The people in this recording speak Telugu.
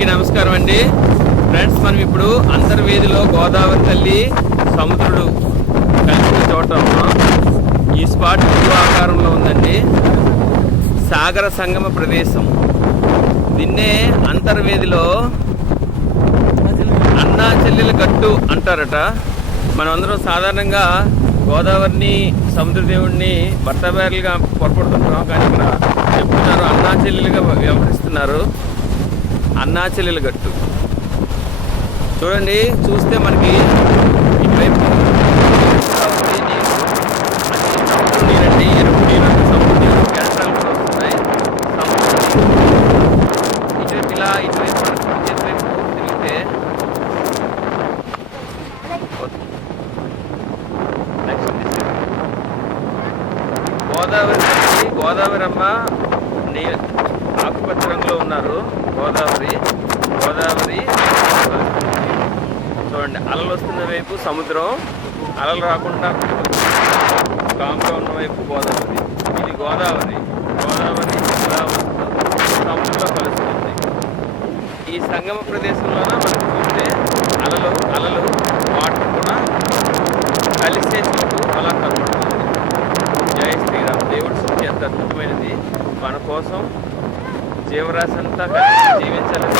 అందరికీ నమస్కారం అండి. ఫ్రెండ్స్ మనం ఇప్పుడు అంతర్వేదిలో గోదావరి తల్లి సముద్రుడు కలిసిన చోట ఉన్నాం. ఈ స్పాట్ ఎక్కువ ఆకారంలో ఉందండి. సాగర సంగమ ప్రదేశం. దీన్నే అంతర్వేదిలో అన్నా చెల్లెల గట్టు అంటారట. మనమందరం సాధారణంగా గోదావరిని సముద్రదేవుడిని భర్తభార్యలుగా పొరపడుతుంటాం. కానీ ఇక్కడ చెప్తున్నారు అన్నా చెల్లెలుగా వ్యవహరిస్తున్నారు. అన్నా గట్టు. చూడండి చూస్తే మనకి ఇటువైపు గోదావరి సముద్రం నీరండి ఎరుపు నీరు నీరు కూడా వస్తున్నాయి. సముద్రం ఇటువైపు ఇలా ఇటువైపు మన తిరిగితే గోదావరి గోదావరి అమ్మ నీ ఆకుపచ్చ రంగులో ఉన్నారు. గోదావరి గోదావరి చూడండి అలలు వస్తున్న వైపు సముద్రం అలలు రాకుండా కామ్గా ఉన్న వైపు గోదావరి. ఇది గోదావరి గోదావరి ఇలా సముద్రంలో కలుస్తుంది. ఈ సంగమ ప్రదేశంలోన మనకు చూస్తే అలలు అలలు వాటర్ కూడా కలిసే చోటు అలా కనబడుతుంది జయ శ్రీరామ్. దేవుడి శక్తి ఎంత అద్భుతమైనది. మన కోసం జీవరాశి అంతా జీవించాలని